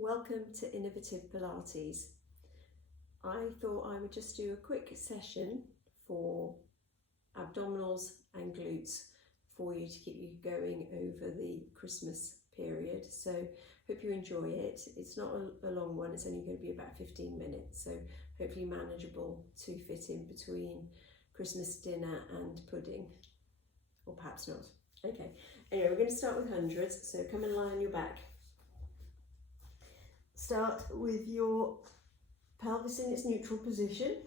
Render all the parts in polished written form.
Welcome to Innovative Pilates. I thought I would just do a quick session for abdominals and glutes for you to keep you going over the Christmas period. So hope you enjoy it. It's not a long one, it's only going to be about 15 minutes, so hopefully manageable to fit in between Christmas dinner and pudding, or perhaps not. Okay, anyway, we're going to start with hundreds, so come and lie on your back. Start with your pelvis in its neutral position.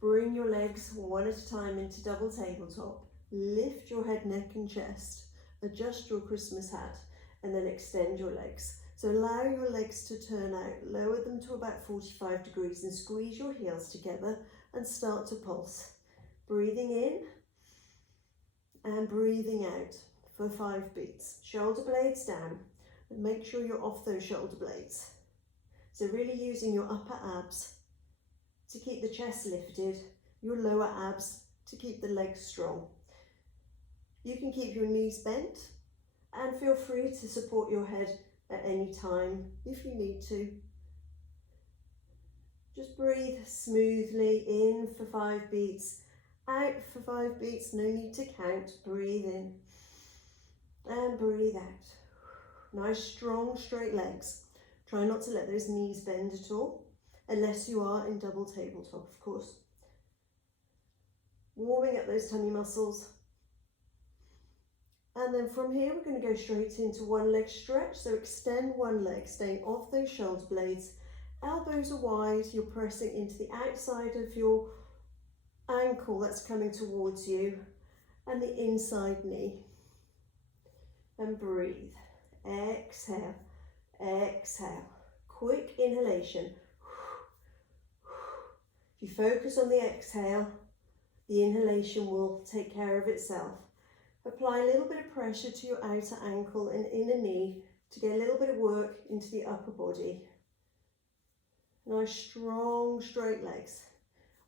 Bring your legs one at a time into double tabletop. Lift your head, neck and chest. Adjust your Christmas hat and then extend your legs. So allow your legs to turn out. Lower them to about 45 degrees and squeeze your heels together and start to pulse. Breathing in and breathing out for 5 beats. Shoulder blades down. And make sure you're off those shoulder blades. So really using your upper abs to keep the chest lifted, your lower abs to keep the legs strong. You can keep your knees bent and feel free to support your head at any time if you need to. Just breathe smoothly in for 5 beats, out for 5 beats, no need to count. Breathe in and breathe out. Nice, strong, straight legs. Try not to let those knees bend at all, unless you are in double tabletop, of course. Warming up those tummy muscles. And then from here, we're going to go straight into one leg stretch. So extend one leg, staying off those shoulder blades. Elbows are wide. You're pressing into the outside of your ankle that's coming towards you and the inside knee. And breathe. Exhale, exhale. Quick inhalation. If you focus on the exhale, the inhalation will take care of itself. Apply a little bit of pressure to your outer ankle and inner knee to get a little bit of work into the upper body. Nice, strong, straight legs.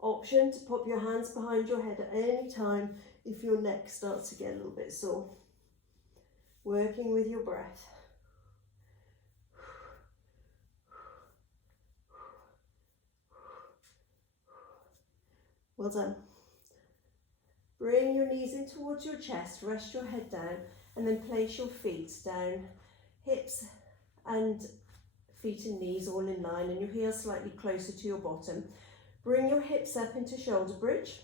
Option to pop your hands behind your head at any time if your neck starts to get a little bit sore. Working with your breath. Well done. Bring your knees in towards your chest, rest your head down, and then place your feet down, hips and feet and knees all in line, and your heels slightly closer to your bottom. Bring your hips up into shoulder bridge.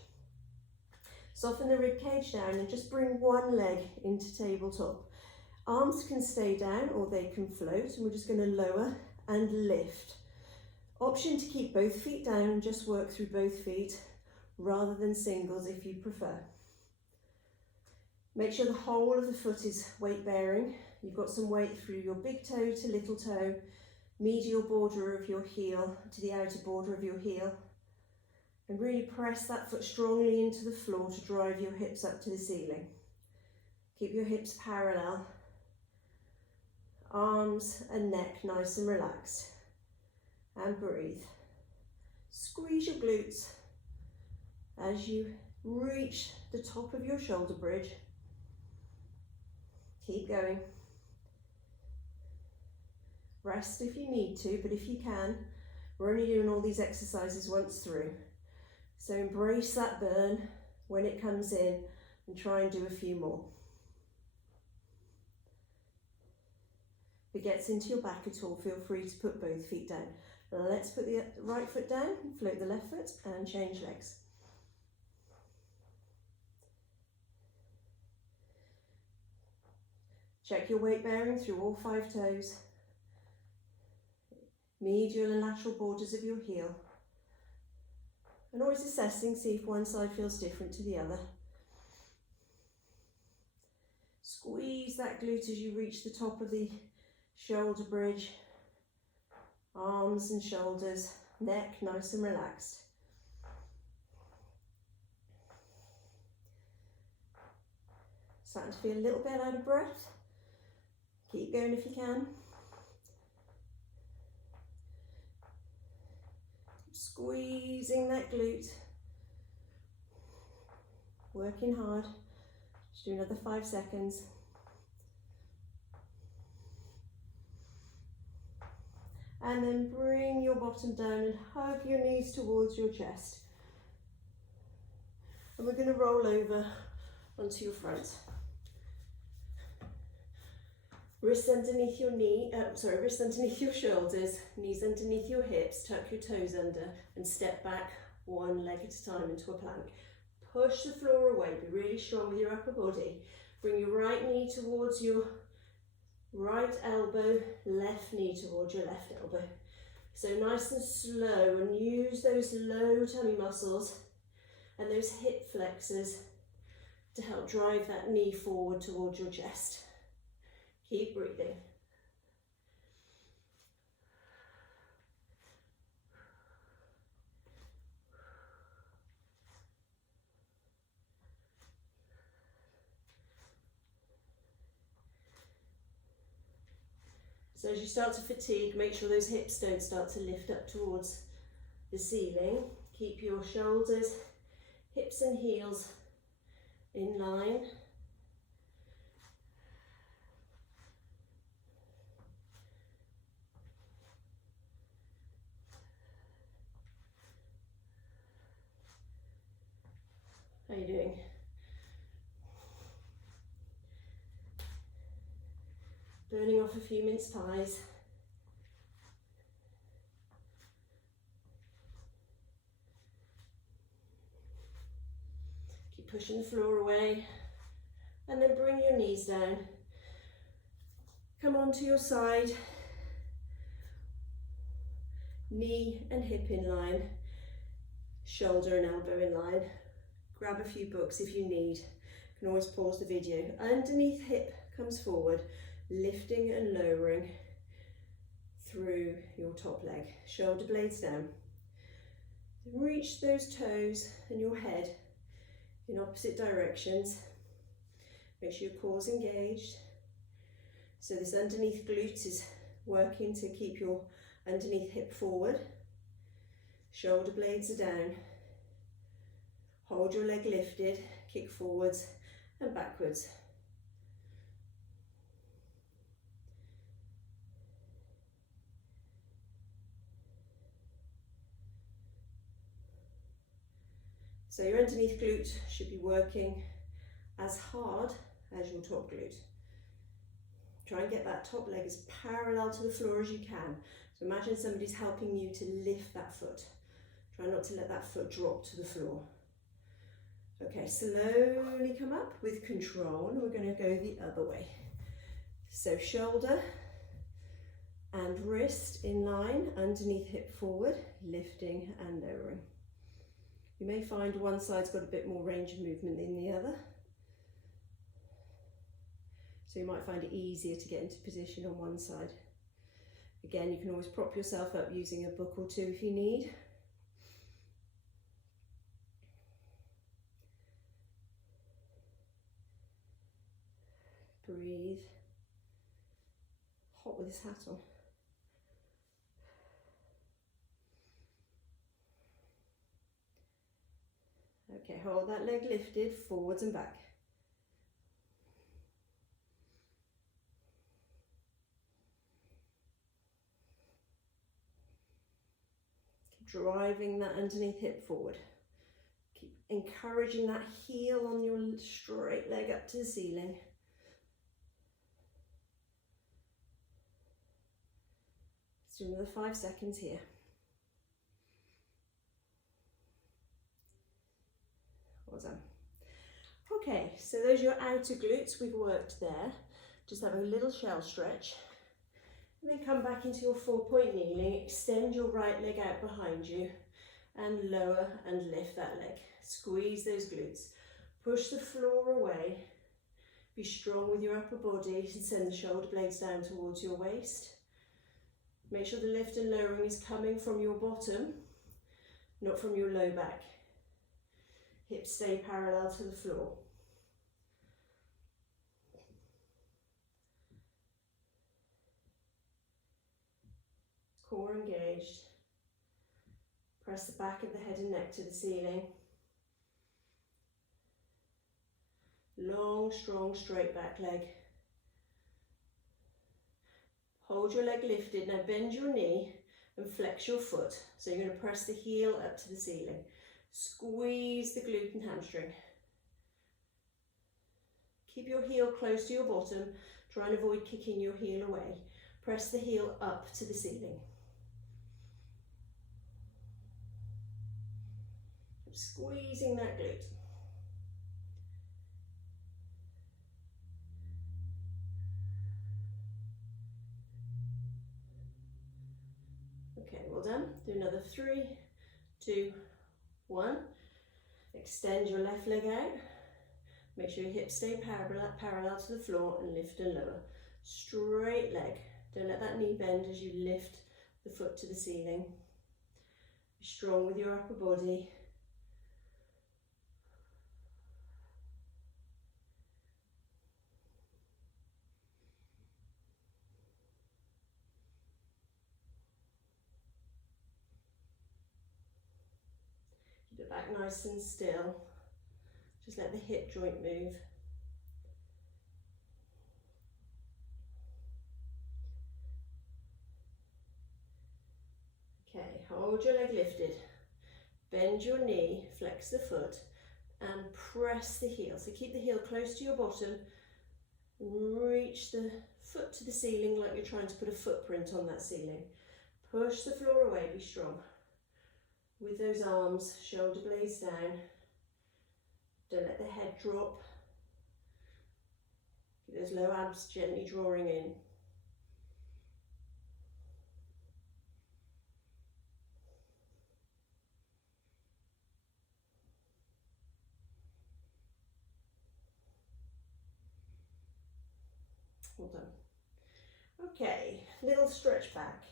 Soften the rib cage down and just bring one leg into tabletop. Arms can stay down or they can float, and we're just going to lower and lift. Option to keep both feet down and just work through both feet rather than singles if you prefer. Make sure the whole of the foot is weight bearing. You've got some weight through your big toe to little toe, medial border of your heel to the outer border of your heel. And really press that foot strongly into the floor to drive your hips up to the ceiling. Keep your hips parallel. Arms and neck nice and relaxed. And breathe. Squeeze your glutes as you reach the top of your shoulder bridge. Keep going. Rest if you need to, but if you can, we're only doing all these exercises once through. So embrace that burn when it comes in and try and do a few more. If it gets into your back at all, feel free to put both feet down. Now let's put the right foot down, float the left foot and change legs. Check your weight bearing through all 5 toes, medial and lateral borders of your heel. And always assessing, see if one side feels different to the other. Squeeze that glute as you reach the top of the shoulder bridge. Arms and shoulders, neck nice and relaxed. Starting to feel a little bit out of breath. Keep going if you can. Squeezing that glute. Working hard. Just do another 5 seconds. And then bring your bottom down and hug your knees towards your chest. And we're going to roll over onto your front. Wrists underneath your wrists underneath your shoulders, knees underneath your hips, tuck your toes under and step back one leg at a time into a plank. Push the floor away, be really strong with your upper body. Bring your right knee towards your right elbow, left knee towards your left elbow. So nice and slow, and use those low tummy muscles and those hip flexors to help drive that knee forward towards your chest. Keep breathing. So as you start to fatigue, make sure those hips don't start to lift up towards the ceiling. Keep your shoulders, hips and heels in line. How are you doing? Burning off a few mince pies. Keep pushing the floor away, and then bring your knees down. Come onto your side, knee and hip in line, shoulder and elbow in line. Grab a few books if you need. You can always pause the video. Underneath hip comes forward, lifting and lowering through your top leg. Shoulder blades down. Reach those toes and your head in opposite directions. Make sure your core's engaged. So this underneath glute is working to keep your underneath hip forward. Shoulder blades are down. Hold your leg lifted, kick forwards and backwards. So your underneath glute should be working as hard as your top glute. Try and get that top leg as parallel to the floor as you can. So imagine somebody's helping you to lift that foot. Try not to let that foot drop to the floor. Okay, slowly come up with control, and we're going to go the other way. So shoulder and wrist in line, underneath hip forward, lifting and lowering. You may find one side's got a bit more range of movement than the other. So you might find it easier to get into position on one side. Again, you can always prop yourself up using a book or two if you need. Breathe. Hot with his hat on. Okay, hold that leg lifted, forwards and back. Keep driving that underneath hip forward. Keep encouraging that heel on your straight leg up to the ceiling. Let's do another 5 seconds here. Well done. Okay, so those are your outer glutes, we've worked there. Just have a little shell stretch. And then come back into your 4-point kneeling, extend your right leg out behind you and lower and lift that leg. Squeeze those glutes. Push the floor away. Be strong with your upper body and send the shoulder blades down towards your waist. Make sure the lift and lowering is coming from your bottom, not from your low back. Hips stay parallel to the floor. Core engaged. Press the back of the head and neck to the ceiling. Long, strong, straight back leg. Hold your leg lifted. Now bend your knee and flex your foot. So you're going to press the heel up to the ceiling. Squeeze the glute and hamstring. Keep your heel close to your bottom. Try and avoid kicking your heel away. Press the heel up to the ceiling. Squeezing that glute. Okay, well done. Do another 3, 2, 1. Extend your left leg out. Make sure your hips stay parallel to the floor and lift and lower. Straight leg. Don't let that knee bend as you lift the foot to the ceiling. Be strong with your upper body. Keep it back nice and still. Just let the hip joint move. Okay, hold your leg lifted. Bend your knee, flex the foot, and press the heel. So keep the heel close to your bottom. Reach the foot to the ceiling like you're trying to put a footprint on that ceiling. Push the floor away, be strong. With those arms, shoulder blades down. Don't let the head drop. Keep those low abs gently drawing in. Well done. Okay, little stretch back.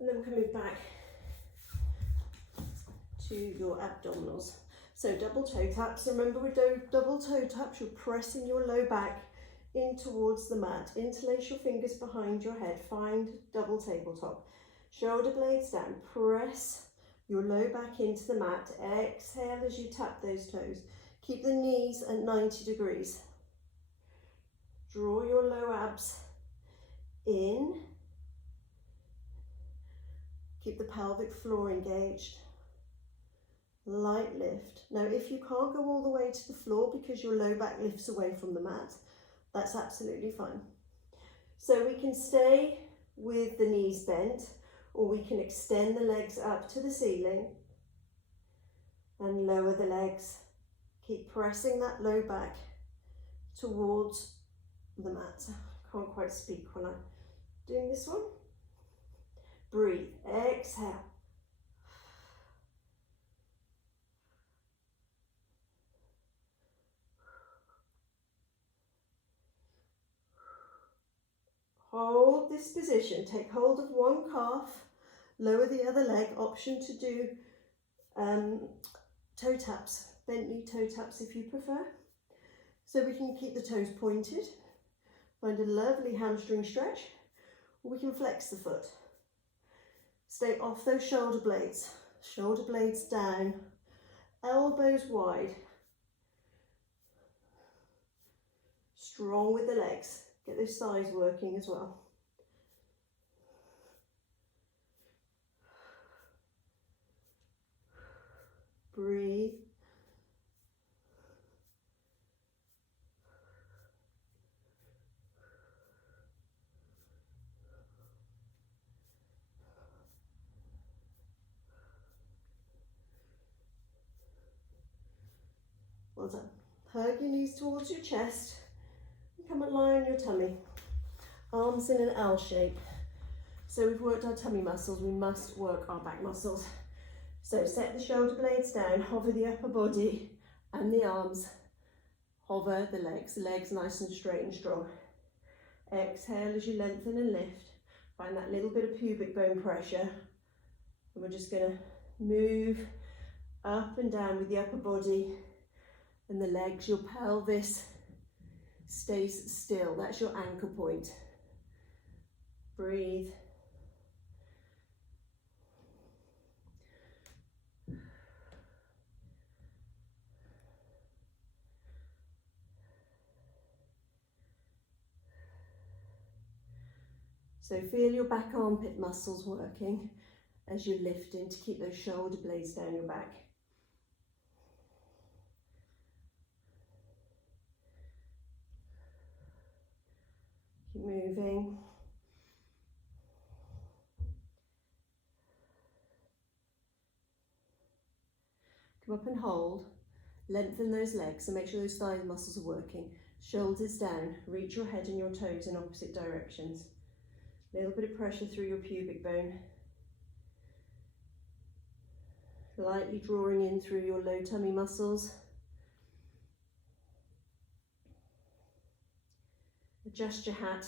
And then we're coming back to your abdominals. So double toe taps. Remember with double toe taps, you're pressing your low back in towards the mat. Interlace your fingers behind your head. Find double tabletop. Shoulder blades down. Press your low back into the mat. Exhale as you tap those toes. Keep the knees at 90 degrees. Draw your low abs in. Keep the pelvic floor engaged. Light lift. Now, if you can't go all the way to the floor because your low back lifts away from the mat, that's absolutely fine. So we can stay with the knees bent, or we can extend the legs up to the ceiling and lower the legs. Keep pressing that low back towards the mat. Can't quite speak when I'm doing this one. Breathe. Exhale. Hold this position. Take hold of one calf. Lower the other leg. Option to do toe taps. Bent knee toe taps if you prefer. So we can keep the toes pointed. Find a lovely hamstring stretch. Or we can flex the foot. Stay off those shoulder blades. Shoulder blades down. Elbows wide. Strong with the legs. Get those thighs working as well. Breathe. Well done. Hug your knees towards your chest. Come and lie on your tummy. Arms in an L shape. So we've worked our tummy muscles, we must work our back muscles. So set the shoulder blades down, hover the upper body and the arms. Hover the legs nice and straight and strong. Exhale as you lengthen and lift. Find that little bit of pubic bone pressure. And we're just going to move up and down with the upper body and the legs. Your pelvis stays still. That's your anchor point. Breathe. So feel your back armpit muscles working as you're lifting to keep those shoulder blades down your back. Keep moving. Come up and hold. Lengthen those legs, so make sure those thigh muscles are working. Shoulders down, reach your head and your toes in opposite directions. A little bit of pressure through your pubic bone. Lightly drawing in through your low tummy muscles. Adjust your hat.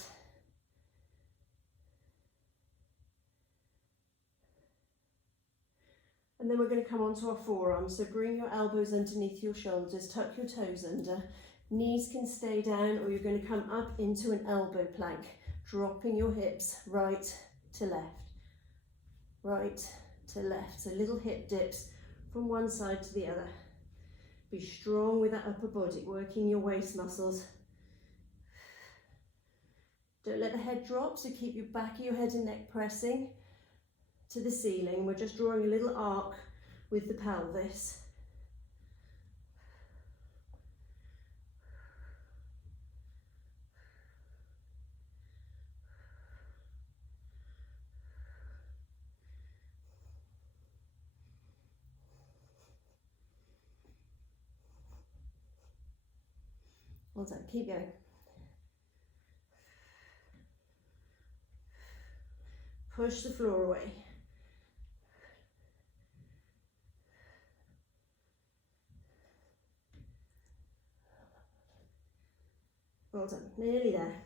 And then we're going to come onto our forearms. So bring your elbows underneath your shoulders, tuck your toes under. Knees can stay down, or you're going to come up into an elbow plank, dropping your hips right to left, right to left. So little hip dips from one side to the other. Be strong with that upper body, working your waist muscles. Don't let the head drop, so keep your back of your head and neck pressing to the ceiling. We're just drawing a little arc with the pelvis. Well done, keep going. Push the floor away. Well done, nearly there.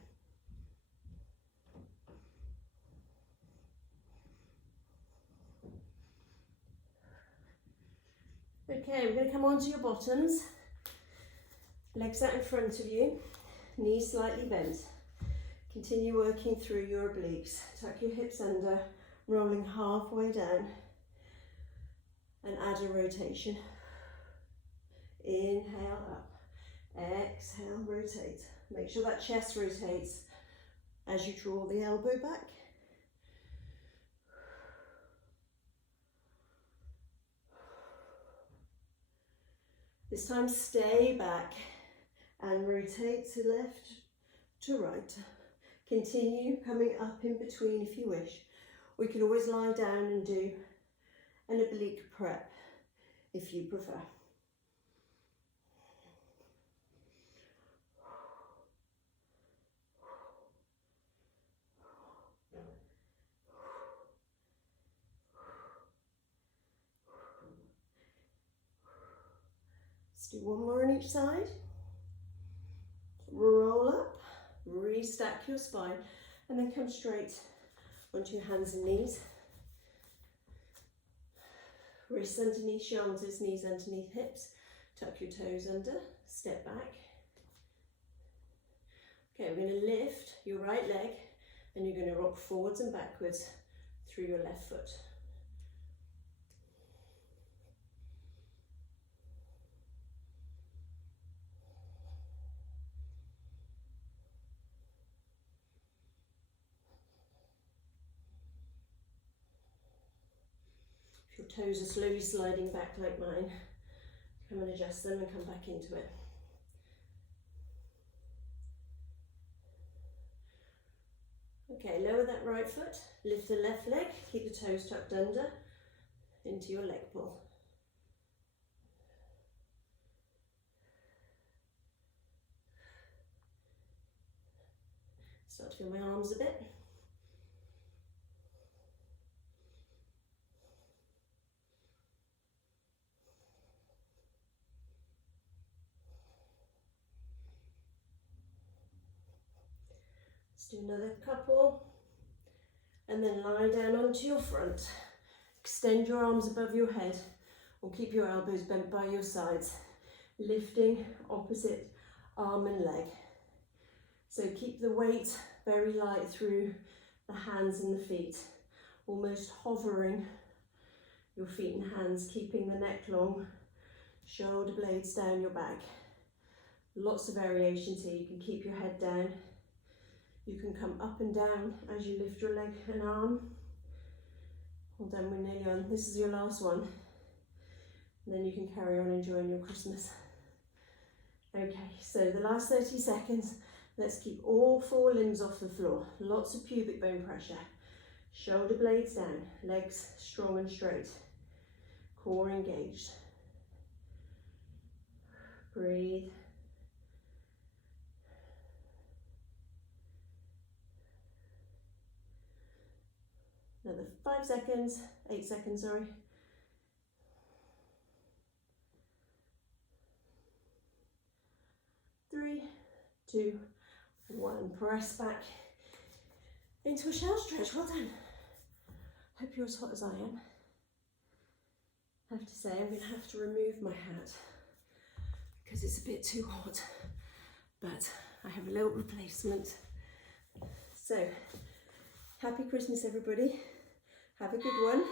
Okay, we're going to come onto your bottoms. Legs out in front of you, knees slightly bent. Continue working through your obliques. Tuck your hips under, rolling halfway down, and add a rotation. Inhale up, exhale, rotate. Make sure that chest rotates as you draw the elbow back. This time stay back and rotate to left, to right. Continue coming up in between if you wish. We could always lie down and do an oblique prep if you prefer. Let's do one more on each side. Roll up, restack your spine, and then come straight onto your hands and knees. Wrists underneath shoulders, knees underneath hips. Tuck your toes under, step back. Okay, we're going to lift your right leg and you're going to rock forwards and backwards through your left foot. If your toes are slowly sliding back like mine, come and adjust them and come back into it. Okay, lower that right foot, lift the left leg, keep the toes tucked under into your leg pull. Start to feel my arms a bit. Let's do another couple, and then lie down onto your front. Extend your arms above your head, or keep your elbows bent by your sides, lifting opposite arm and leg. So keep the weight very light through the hands and the feet, almost hovering your feet and hands, keeping the neck long, shoulder blades down your back. Lots of variations here. You can keep your head down, You can come up and down as you lift your leg and arm. Well done, we're nearly on. This is your last one. And then you can carry on enjoying your Christmas. Okay, so the last 30 seconds, let's keep all 4 limbs off the floor. Lots of pubic bone pressure. Shoulder blades down, legs strong and straight. Core engaged. Breathe. Another 5 seconds, 8 seconds, sorry. Three, 2, 1. Press back into a shell stretch. Well done. Hope you're as hot as I am. I have to say, I'm going to have to remove my hat because it's a bit too hot, but I have a little replacement. So, happy Christmas, everybody. Have a good one.